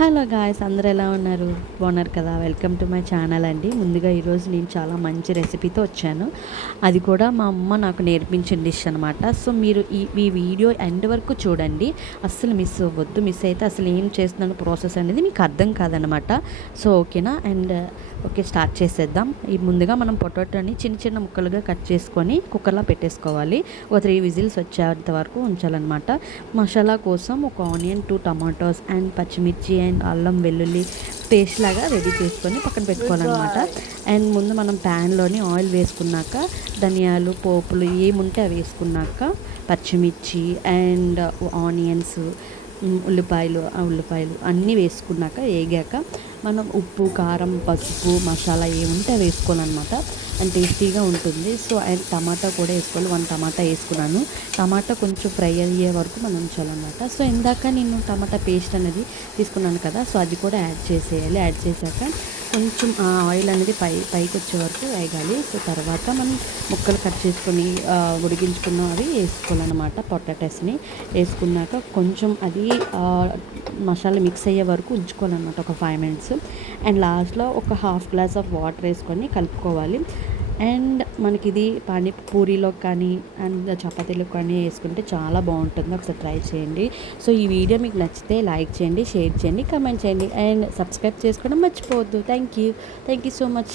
Hello guys, అందరూ ఎలా ఉన్నారు? బాగున్నారు కదా? వెల్కమ్ టు మై ఛానల్ అండి. ముందుగా ఈరోజు నేను చాలా మంచి రెసిపీతో వచ్చాను. అది కూడా మా అమ్మ నాకు నేర్పించిన డిష్ అనమాట. సో మీరు ఈ వీడియో ఎండ్ వరకు చూడండి, అస్సలు మిస్ అవ్వద్దు. మిస్ అయితే అసలు ఏం చేస్తున్నాను ప్రాసెస్ అనేది మీకు అర్థం కాదనమాట. సో ఓకేనా? అండ్ ఓకే, స్టార్ట్ చేసేద్దాం. ఈ ముందుగా మనం పొటాటోని చిన్న చిన్న ముక్కలుగా కట్ చేసుకొని కుక్కర్లో పెట్టేసుకోవాలి. ఒక 3 విజిల్స్ వచ్చేంత వరకు ఉంచాలన్నమాట. మసాలా కోసం ఒక ఆనియన్, 2 టమాటోస్ అండ్ పచ్చిమిర్చి అండ్ అల్లం వెల్లుల్లి పేస్ట్ లాగా రెడీ చేసుకొని పక్కన పెట్టుకోవాలన్నమాట. అండ్ ముందు మనం ప్యాన్లోని ఆయిల్ వేసుకున్నాక ధనియాలు, పోపులు ఏముంటే అవి వేసుకున్నాక పచ్చిమిర్చి అండ్ ఆనియన్స్, ఉల్లిపాయలు అన్నీ వేసుకున్నాక వేగాక మనం ఉప్పు, కారం, పసుపు, మసాలా ఏముంటే అవి వేసుకోవాలన్నమాట. అండ్ టేస్టీగా ఉంటుంది. సో అండ్ టమాటా కూడా వేసుకోవాలి. 1 టమాటా వేసుకున్నాను. టమాటా కొంచెం ఫ్రై అయ్యే వరకు మనం ఉంచాలన్నమాట. సో ఇందాక నేను టమాటా పేస్ట్ అనేది తీసుకున్నాను కదా, సో అది కూడా యాడ్ చేసేయాలి. యాడ్ చేశాక కొంచెం ఆ ఆయిల్ అనేది పైకి వచ్చే వరకు వేగాలి. సో తర్వాత మనం ముక్కలు కట్ చేసుకొని ఉడికించుకున్న అవి వేసుకోవాలన్నమాట. పొటాటోస్ని వేసుకున్నాక కొంచెం అది మసాలా మిక్స్ అయ్యే వరకు ఉంచుకోవాలన్నమాట, ఒక 5 మినిట్స్. అండ్ లాస్ట్లో ఒక హాఫ్ గ్లాస్ ఆఫ్ వాటర్ వేసుకొని కలుపుకోవాలి. అండ్ మనకి ఇది పూరీలో కానీ అండ్ చపాతీలో కానీ వేసుకుంటే చాలా బాగుంటుంది. ఒకసారి ట్రై చేయండి. సో ఈ వీడియో మీకు నచ్చితే లైక్ చేయండి, షేర్ చేయండి, కామెంట్ చేయండి అండ్ సబ్స్క్రైబ్ చేసుకోవడం మర్చిపోవద్దు. Thank you so much.